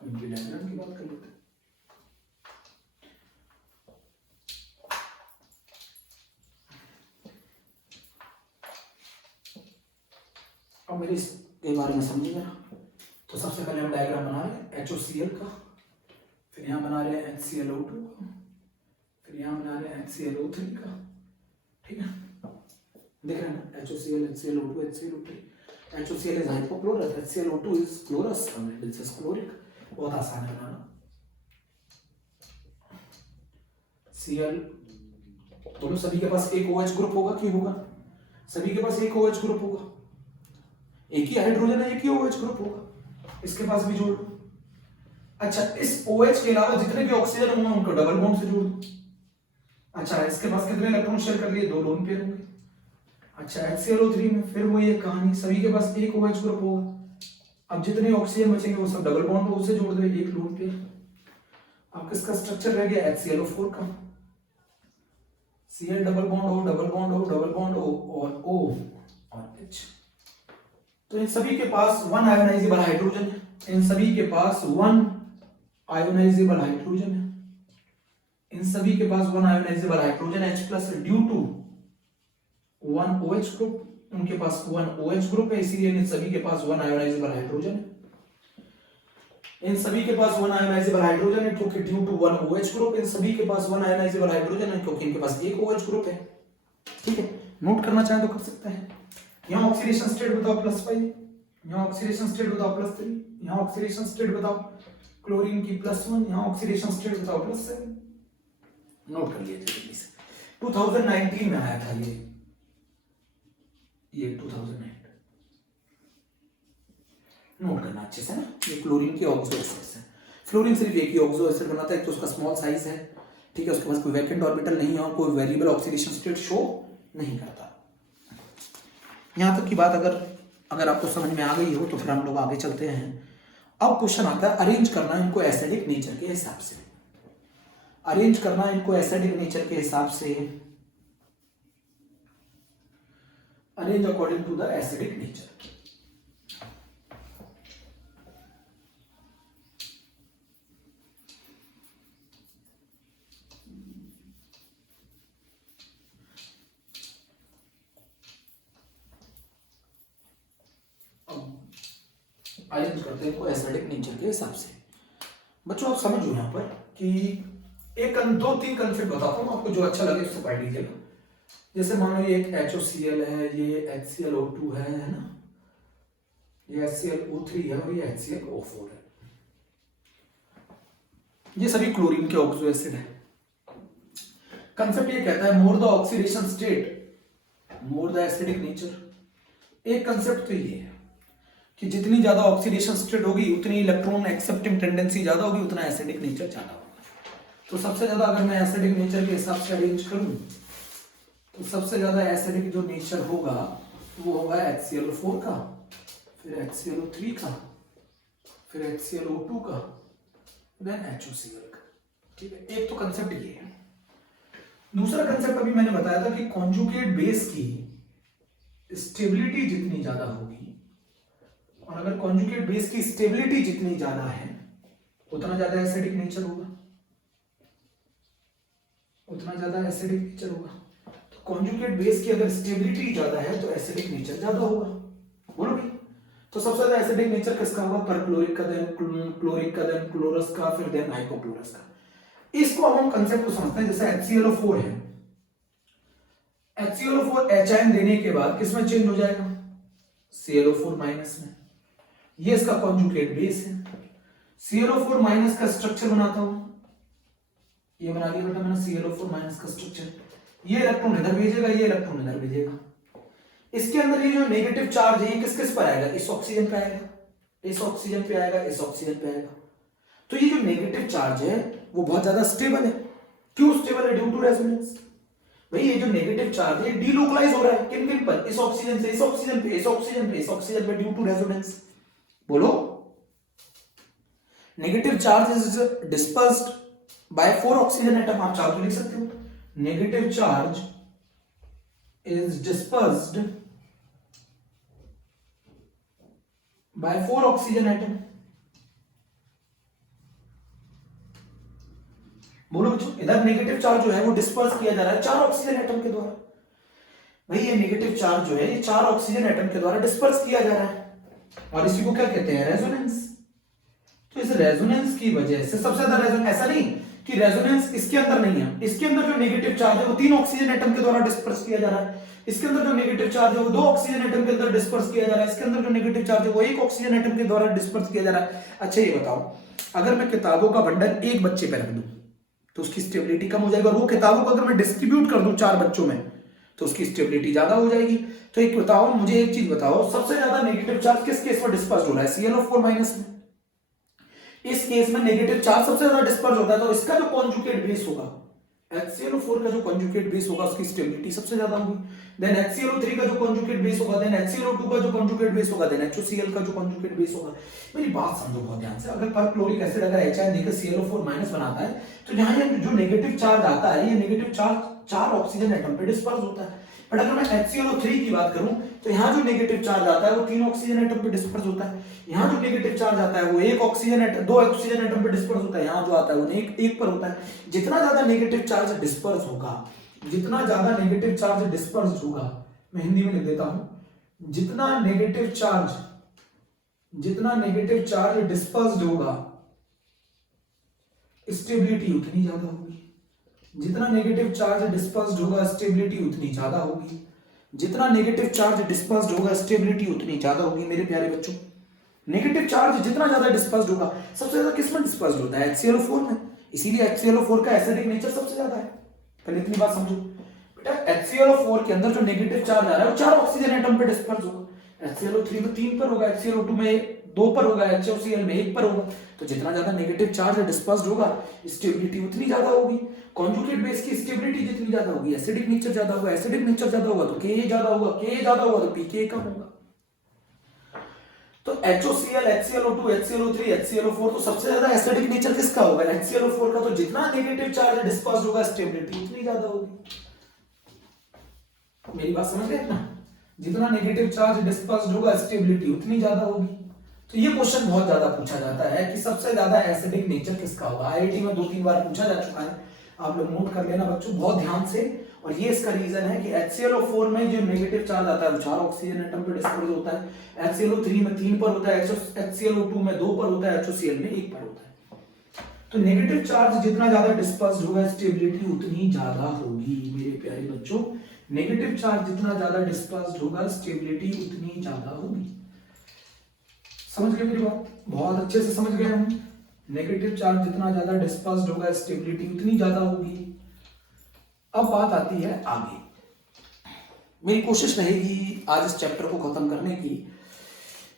इनके डायग्राम की बात कर लेते हैं। अब मेरे इसके बारे में समझिएगा। तो सबसे पहले हम डायग्राम बना रहे हैं HOCl का, फिर यहाँ बना रहे हैं HClO2 का, फिर यहाँ बना रहे हैं HClO3 का। ठीक है, देख रहे हैं ना, HOCl, HClO2, HClO3। HOCl is hypochlorous, HClO2 is chlorous, and this is chloric। बहुत आसान है बनाना। Cl, तो सभी के पास एक OH ग्रुप होगा, क्यों होगा? सभी के पास एक OH ग्रुप होगा, एक ही हाइड्रोजन है, एक ही OH ग्रुप होगा। इसके पास भी जोड़ दो। अच्छा, इस OH के अलावा जितने भी ऑक्सीजन होंगे उनको डबल बॉन्ड से जोड़ दो। अच्छा, इसके पास कितने इलेक्ट्रॉन शेयर कर लिए? 2 लोन पेयर होंगे। अच्छा, HClO3 में फिर वो ये कहानी, सभी के पास एक OH ग्रुप होगा। अब जितने ऑक्सीजन बचेंगे वो सब डबल बॉन्ड को उससे जोड़ दो, एक लोन पेयर। अब किसका स्ट्रक्चर रह गया? HClO4 का। Cl double bond O, double bond O, double bond O और O और H। तो इन सभी के पास वन आयोनाइजेबल हाइड्रोजन है, इन सभी के पास वन आयोनाइजेबल हाइड्रोजन है, इन सभी के पास one ionizable hydrogen H plus due to one OH group, उनके पास वन OH ग्रुप है, इसीलिए इन सभी के पास वन आयोनाइजेबल हाइड्रोजन है। इन सभी के पास वन आयोनाइजेबल हाइड्रोजन है क्योंकि due to one OH group, इन सभी के पास वन आयोनाइजेबल हाइड्रोजन है क्योंकि इनके पास एक OH ग्रुप है। ठीक है, नोट करना चाहे तो कर सकता है। यहाँ ऑक्सीडेशन स्टेट बताओ +5, यहाँ ऑक्सीडेशन स्टेट बताओ +3, यहाँ ऑक्सीडेशन स्टेट बताओ क्लोरीन की +1, यहाँ ऑक्सीडेशन स्टेट बताओ +7। नोट कर लिया जल्दी से। 2019 में आया था ये 2009 नोट करना अच्छे से ना। ये क्लोरीन की ऑक्सो एसिड है। फ्लोरीन सिर्फ एक ही ऑक्सो एसिड बनाता है, तो उसका स्मॉल साइज है, ठीक है, उसके पास कोई वैकेंट ऑर्बिटल नहीं है और कोई वेरिएबल ऑक्सीडेशन स्टेट शो नहीं करता। यहां तक की बात अगर आपको समझ में आ गई हो तो फिर हम लोग आगे चलते हैं। अब क्वेश्चन आता है अरेंज करना इनको एसिडिक नेचर के हिसाब से, अरेंज करना इनको एसिडिक नेचर के हिसाब से, arrange according to the acidic nature. Arrange करते हैं इनको एसिडिक नेचर के हिसाब से। बच्चों आप समझो यहाँ पर कि एक दो तीन कंसेप्ट बताता हूँ आपको, जो अच्छा लगे उससे पढ़ लीजिएगा। जैसे मान लो ये एक HOCl है, ये HClO2 है ना, ये HClO3 है और ये HClO4 है। ये सभी क्लोरीन के ऑक्सो एसिड है। कंसेप्ट ये कहता है more the oxidation state more the acidic nature. एक कंसेप्ट तो ये है कि जितनी ज्यादा ऑक्सीडेशन स्टेट होगी उतनी इलेक्ट्रॉन एक्सेप्टिंग टेंडेंसी ज्यादा होगी, उतना एसिडिक नेचर ज्यादा होगा। तो सबसे ज्यादा अगर मैं एसिडिक नेचर के हिसाब से अरेंज करूं तो सबसे ज्यादा एसिडिक जो नेचर होगा वो होगा HClO4 का, फिर HClO3 का, फिर HClO2 का, देन HOCl का। ठीक है, एक तो कंसेप्ट ये है। दूसरा कंसेप्ट अभी मैंने बताया था कि कॉन्जुगेट बेस की स्टेबिलिटी जितनी ज्यादा होगी, और अगर कॉन्जुगेट बेस की स्टेबिलिटी जितनी ज्यादा है उतना ज्यादा एसिडिक नेचर होगा, उतना ज्यादा एसिडिक नेचर होगा। तो कॉन्जुगेट बेस की अगर स्टेबिलिटी ज्यादा है तो एसिडिक नेचर ज्यादा होगा। बोलो भाई, तो सबसे ज्यादा एसिडिक नेचर किसका होगा? परक्लोरिक का, देन क्लोरिक का, देन क्लोरस का, फिर देन हाइपोक्लोरस का। इसको हम कंसेप्ट को समझते हैं। जैसे HClO4 है, HClO4 H देने के बाद किसमें चेंज हो जाएगा? ClO4 माइनस में। ये इसका कॉन्जुगेट बेस है। ClO4 माइनस का स्ट्रक्चर बनाता हूं, ये बना लिया बेटा मैंने ClO4 माइनस का स्ट्रक्चर। ये इलेक्ट्रॉन इधर भेजेगा, ये इलेक्ट्रॉन इधर भेजेगा। इसके अंदर ये जो नेगेटिव चार्ज है ये किस किस पर आएगा? इस ऑक्सीजन पे आएगा, इस ऑक्सीजन पे आएगा, इस ऑक्सीजन पे आएगा। तो ये जो नेगेटिव चार्ज है वो बहुत ज्यादा स्टेबल है। क्यों स्टेबल है? Due to resonance. भाई ये जो नेगेटिव चार्ज है डीलोकलाइज हो रहा है किन किन पर? इस ऑक्सीजन से इस ऑक्सीजन पे, इस ऑक्सीजन पे, इस ऑक्सीजन पे, ड्यू टू रेजोनेंस। बोलो, negative charge is dispersed by 4 oxygen atom. आप चाहो तो लिख सकते हो, negative charge is dispersed by 4 oxygen atom. बोलो बच्चों, इधर नेगेटिव चार्ज जो है वो डिस्पर्स किया जा रहा है 4 ऑक्सीजन एटम के द्वारा। भाई ये नेगेटिव चार्ज जो है ये 4 ऑक्सीजन एटम के द्वारा डिस्पर्स किया जा रहा है, और इसी को क्या कहते हैं? रेजोनेंस। तो इस रेजोनेंस की वजह से सबसे ज्यादा रेजोनेंस, ऐसा नहीं कि रेजोनेंस इसके अंदर नहीं है, इसके अंदर जो नेगेटिव चार्ज है वो 3 ऑक्सीजन एटम के द्वारा डिस्पर्स किया जा रहा है। इसके अंदर जो नेगेटिव चार्ज है वो 2 ऑक्सीजन एटम के अंदर डिस्पर्स किया जा रहा है। इसके अंदर जो नेगेटिव चार्ज है वो 1 ऑक्सीजन एटम के द्वारा डिस्पर्स किया जा रहा है। अच्छा ये बताओ, अगर मैं किताबों का बंडल एक बच्चे पे रख दूं तो उसकी स्टेबिलिटी कम हो जाएगी, और वो किताबों को अगर मैं डिस्ट्रीब्यूट कर दूं 4 बच्चों में तो उसकी स्टेबिलिटी ज्यादा हो जाएगी। तो एक बताओ, मुझे एक चीज बताओ, सबसे ज्यादा नेगेटिव चार्ज किस केस में डिस्पर्स हो रहा है? ClO4 माइनस में। इस केस में नेगेटिव चार्ज सबसे ज्यादा डिस्पर्स होता है, तो इसका जो कॉन्जुगेट बेस होगा, HClO4 का जो कॉन्जुगेट बेस होगा उसकी स्टेबिलिटी सबसे ज्यादा होगी। देन HClO3 का जो कॉन्जुगेट बेस होगा, देन HClO2 का जो कॉन्जुगेट बेस होगा, देन HOCl का जो कॉन्जुगेट बेस होगा। मेरी बात समझो बहुत ध्यान से। अगर परक्लोरिक एसिड अगर HI देकर ClO4 माइनस बनाता है तो यहाँ ये जो नेगेटिव चार्ज आता है, ये नेगेटिव चार्ज 4 ऑक्सीजन एटम पे डिस्पर्स होता है। बट अगर मैं HClO3 की बात करूं तो यहाँ जो नेगेटिव चार्ज आता है वो 3 ऑक्सीजन एटम पे डिस्पर्स होता है। यहाँ जो नेगेटिव चार्ज आता है वो 2 ऑक्सीजन एटम पे डिस्पर्स होता है। यहाँ जो आता है वो एक पर होता है। जितना ज्यादा नेगेटिव चार्ज डिस्पर्स होगा, जितना ज्यादा नेगेटिव चार्ज डिस्पर्स होगा, मैं हिंदी में लिख देता हूं, जितना नेगेटिव चार्ज डिस्पर्स्ड होगा, स्टेबिलिटी उतनी ज्यादा होगी। जितना नेगेटिव चार्ज डिस्पर्स्ड होगा, स्टेबिलिटी उतनी ज्यादा होगी। जितना नेगेटिव चार्ज डिस्पर्स्ड होगा, स्टेबिलिटी उतनी ज्यादा होगी। मेरे प्यारे बच्चों, नेगेटिव चार्ज जितना ज्यादा डिस्पर्स्ड होगा, सबसे ज्यादा किस में डिस्पर्स्ड होता है? HClO4 में। इसीलिए HClO4 का एसिडिक नेचर सबसे ज्यादा है। पहले इतनी बात समझो बेटा, HClO4 के अंदर जो नेगेटिव चार्ज आ रहा है वो 4 ऑक्सीजन एटम पे डिस्पर्स होगा। HClO3 में 3 पर होगा, HClO2 में 2 पर होगा, HCl में 1 पर होगा। तो जितना ज्यादा नेगेटिव चार्ज डिस्पर्स्ड होगा, स्टेबिलिटी उतनी ज्यादा होगी। कॉन्जुगेट बेस की स्टेबिलिटी जितनी ज्यादा होगी, एसिडिक नेचर ज्यादा होगा। एसिडिक नेचर ज्यादा होगा तो Ka ज्यादा होगा, Ka ज्यादा होगा तो pKa कम होगा। तो HOCl, HClO2, HClO3, HClO4, तो सबसे ज्यादा एसिडिक नेचर किसका होगा? HClO4 का। तो जितना नेगेटिव चार्ज डिस्पर्स्ड होगा, स्टेबिलिटी उतनी ज्यादा होगी। मेरी बात समझ गए ना? जितना नेगेटिव चार्ज डिस्पर्स्ड होगा, स्टेबिलिटी उतनी ज्यादा होगी। तो ये क्वेश्चन बहुत ज्यादा पूछा जाता है कि सबसे ज्यादा एसिडिक नेचर किसका होगा। IIT में 2-3 बार पूछा जा चुका है, आप लोग नोट कर लेना बच्चों बहुत ध्यान से। और ये इसका रीजन है कि HClO4 में जो नेगेटिव चार्ज आता है वो 4 ऑक्सीजन एटम पे डिस्पर्स होता है, HClO3 में 3 पर होता है, HClO2 में 2 पर होता है, HOCl में 1 पर होता है। तो नेगेटिव चार्ज जितना ज्यादा डिस्पर्स्ड होगा, स्टेबिलिटी उतनी ज्यादा होगी। मेरे प्यारे बच्चों, नेगेटिव चार्ज जितना ज्यादा डिस्पर्स्ड होगा, स्टेबिलिटी उतनी ज्यादा होगी। समझ गए मेरी बात? बहुत अच्छे से समझ गए हम। नेगेटिव चार्ज जितना ज्यादा डिस्पर्स्ड होगा, स्टेबिलिटी उतनी ज्यादा होगी। अब बात आती है आगे। मेरी कोशिश रहेगी आज इस चैप्टर को खत्म करने की।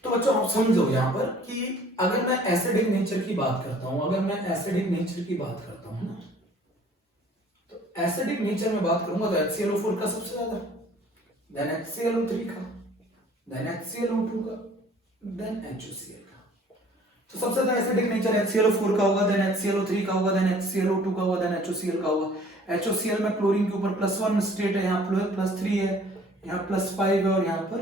तो बच्चों आप समझो यहाँ पर कि अगर मैं एसिडिक नेचर की बात करता हूं, ना, तो एसिडिक नेचर में बात करूंगा तो HClO4 का सबसे ज्यादा, देन HClO3 का, देन HClO2 का, देन HOCl का। तो सबसे ज्यादा एसिडिक नेचर HClO4 का होगा, देन HClO3 का होगा, देन HClO2 का होगा, देन HOCl का होगा। HOCl में क्लोरीन के ऊपर +1 स्टेट है, यहाँ +3 है, यहाँ +5 है और यहाँ पर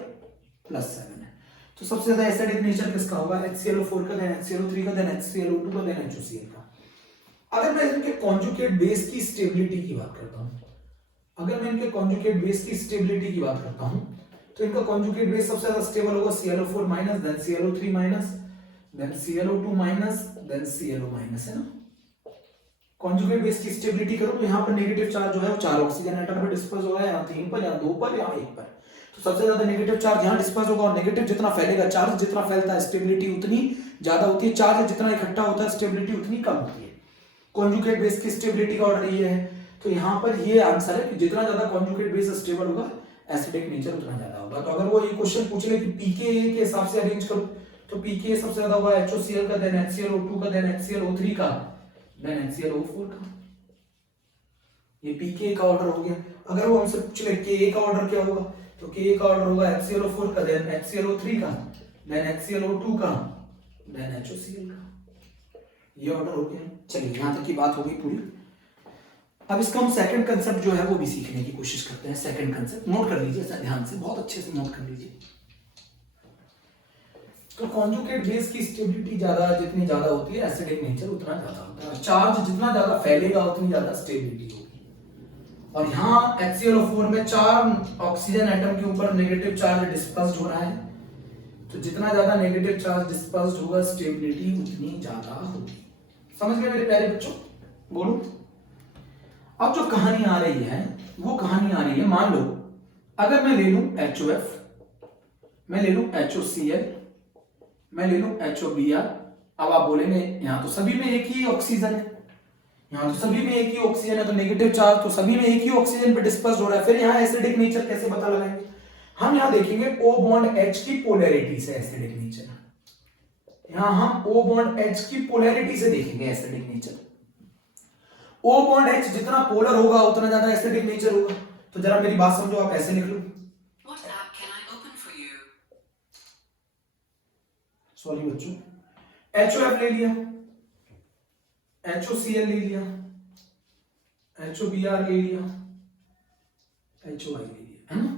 +7 है। तो सबसे ज्यादा एसिडिक नेचर किसका होगा? HClO4 का, देन HClO3 का, देन HClO2 का, देन HOCl का। अगर मैं इनके कॉन्जुगेट बेस की स्टेबिलिटी की बात करता हूं, तो इनका कॉन्जुगेट बेस सबसे ज्यादा स्टेबल होगा ClO4 minus, then ClO3 minus, then ClO2 minus, then ClO minus, है ना। कॉन्जुगेट बेस की स्टेबिलिटी करो तो यहाँ पर नेगेटिव चार्ज जो है वो 4 ऑक्सीजन एटम पर डिस्पर्स होगा, यहाँ 3 पर, यहाँ 2 पर, यहाँ 1 पर। तो सबसे ज्यादा नेगेटिव चार्ज यहाँ डिस्पर्स होगा। और नेगेटिव जितना फैलेगा, चार्ज जितना फैलता है, स्टेबिलिटी उतनी ज्यादा होती है। चार्ज जितना इकट्ठा होता है, स्टेबिलिटी उतनी कम होती है। कॉन्जुगेट बेस की स्टेबिलिटी का ऑर्डर ये है। तो यहाँ पर ये आंसर है कि जितना ज्यादा कॉन्जुगेट बेस स्टेबल होगा, एसिडिक नेचर उतना ज्यादा होगा। तो अगर वो ये क्वेश्चन पूछ ले कि pKa के हिसाब से अरेंज करो, तो pKa सबसे ज्यादा होगा HOCl का, देन HClO2 का, देन HClO3 का, देन HClO4 का। ये pKa का ऑर्डर हो गया। अगर वो हमसे पूछ ले Ka का ऑर्डर क्या होगा, तो Ka का ऑर्डर होगा HClO4 का, देन HClO3 का, देन HClO2 का, देन HOCl का। ये ऑर्डर हो गया। चलिए यहां तक की बात हो गई पूरी। अब इसका हम सेकंड कंसेप्ट जो है वो भी सीखने की कोशिश करते हैं। सेकंड कंसेप्ट नोट कर लीजिए ध्यान से, बहुत अच्छे से नोट कर लीजिए। तो कॉन्जुगेट बेस की स्टेबिलिटी जितनी ज्यादा होती है, एसिडिक नेचर उतना ज्यादा होता है। चार्ज जितना ज्यादा फैलेगा उतनी ज्यादा स्टेबिलिटी होगी। और यहाँ HClO4 में 4 ऑक्सीजन एटम के ऊपर नेगेटिव चार्ज डिस्पर्स्ड हो रहा है। तो जितना ज्यादा नेगेटिव चार्ज डिस्पर्स्ड होगा, स्टेबिलिटी उतनी ज्यादा होगी। समझ गए मेरे प्यारे बच्चों? बोलो। अब जो कहानी आ रही है वो कहानी आ रही है, मान लो अगर मैं ले लूं HOF, मैं ले लूं HOCl, मैं ले लूं HOBr। अब आप बोलेंगे यहां तो सभी में एक ही ऑक्सीजन है, यहां तो सभी में एक ही ऑक्सीजन है, तो नेगेटिव चार्ज तो सभी में एक ही ऑक्सीजन पे डिस्पर्स हो रहा है, फिर यहां एसिडिक नेचर कैसे पता लगाएंगे? हम यहां देखेंगे O बॉन्ड H की पोलैरिटी से एसिडिक नेचर। यहां हम O बॉन्ड H की पोलैरिटी से देखेंगे acidic nature. O bond H जितना पोलर होगा उतना ज्यादा एसिडिक नेचर होगा। तो जरा मेरी बात समझो, आप ऐसे लिख लो। सॉरी बच्चों, HOF ले लिया, HOCl ले लिया, HOBr ले लिया, HOI है ना।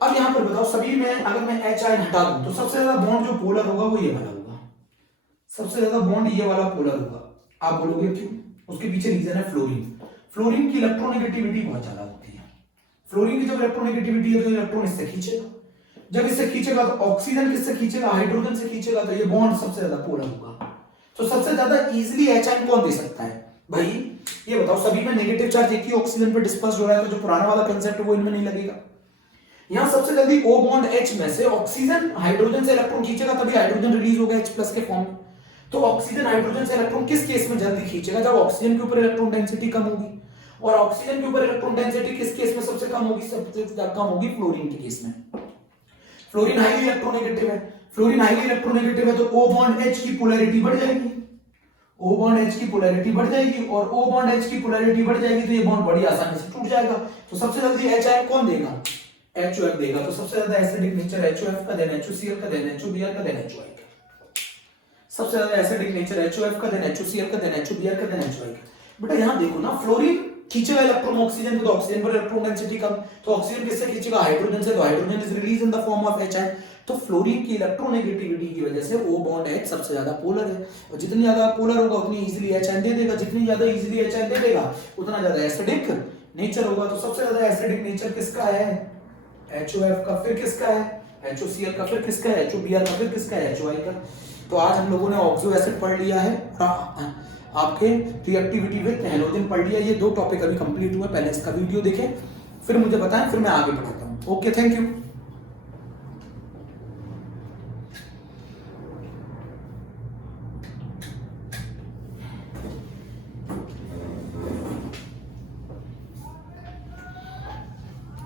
अब यहां पर बताओ सभी में अगर मैं HI हटा दूं तो सबसे ज्यादा बॉन्ड जो पोलर होगा वो ये वाला होगा, सबसे ज्यादा बॉन्ड ये वाला पोलर होगा। आप बोलोगे क्यों? उसके पीछे रीजन है फ्लोरीन। फ्लोरीन की इलेक्ट्रोनेगेटिविटी बहुत ज्यादा होती है। फ्लोरीन की जब इलेक्ट्रोनेगेटिविटी है तो इलेक्ट्रॉन इससे खींचेगा, जब इससे खींचेगा तो ऑक्सीजन किससे खींचेगा? हाइड्रोजन से खींचेगा, तो ये बॉन्ड सबसे ज्यादा पोलर होगा। तो सबसे ज्यादा इजीली HI कौन दे सकता है भाई? ये बताओ सभी में नेगेटिव चार्ज एक ही ऑक्सीजन पर डिस्पर्स हो रहा है, तो जो पुराना वाला कंसेप्ट है वो इनमें नहीं लगेगा। यहां सबसे जल्दी O बॉन्ड H में से ऑक्सीजन हाइड्रोजन से इलेक्ट्रॉन खींचेगा, तभी हाइड्रोजन रिलीज होगा H प्लस के फॉर्म में। तो ऑक्सीजन हाइड्रोजन से इलेक्ट्रॉन किस केस में जल्दी खींचेगा? जब ऑक्सीजन के ऊपर इलेक्ट्रॉन डेंसिटी कम होगी। और ऑक्सीजन के ऊपर इलेक्ट्रॉन डेंसिटी किस केस में सबसे कम होगी? सबसे कम होगी फ्लोरीन के केस में। फ्लोरीन हाईली इलेक्ट्रोनेगेटिव है, फ्लोरीन हाईली इलेक्ट्रोनेगेटिव है तो O बॉन्ड H की पोलैरिटी बढ़ जाएगी, O बॉन्ड H की पोलैरिटी बढ़ जाएगी, और O बॉन्ड H की पोलैरिटी बढ़ जाएगी तो ये बॉन्ड बड़ी आसानी से टूट जाएगा। तो सबसे जल्दी HI कौन देगा? HOF देगा। तो सबसे ज्यादा एसिडिक नेचर HOF का, देन HOCl का, देन HOBr का, देन HOI का। सबसे ज्यादा एसिडिक नेचर HOF का, देन HOCl का, देन HOBr का, देन HOI का। बेटा यहां देखो ना, फ्लोरीन खींचेगा इलेक्ट्रॉन ऑक्सीजन को, तो ऑक्सीजन पर इलेक्ट्रॉन डेंसिटी कम, तो ऑक्सीजन किससे खींचेगा? हाइड्रोजन से, तो hydrogen is release in the form of HI। तो फ्लोरीन की इलेक्ट्रोनेगेटिविटी की वजह से O बॉन्ड H सबसे ज्यादा पोलर है, और जितनी ज्यादा पोलर होगा उतनी इजीली HI दे देगा, जितनी ज्यादा इजीली HI दे देगा उतना ज्यादा एसिडिक नेचर होगा। तो सबसे ज्यादा एसिडिक नेचर किसका है? HOF का, फिर किसका है? HOCl का, फिर किसका है? HOBr का, फिर किसका है? HOI का। तो आज हम लोगों ने ऑक्सो एसिड पढ़ लिया है, आपके रिएक्टिविटी विद हैलोजन पढ़ लिया। ये 2 टॉपिक अभी कंप्लीट हुए, पहले इसका वीडियो देखें, फिर मुझे बताएं, फिर मैं आगे पढ़ाता हूँ। Okay, thank you.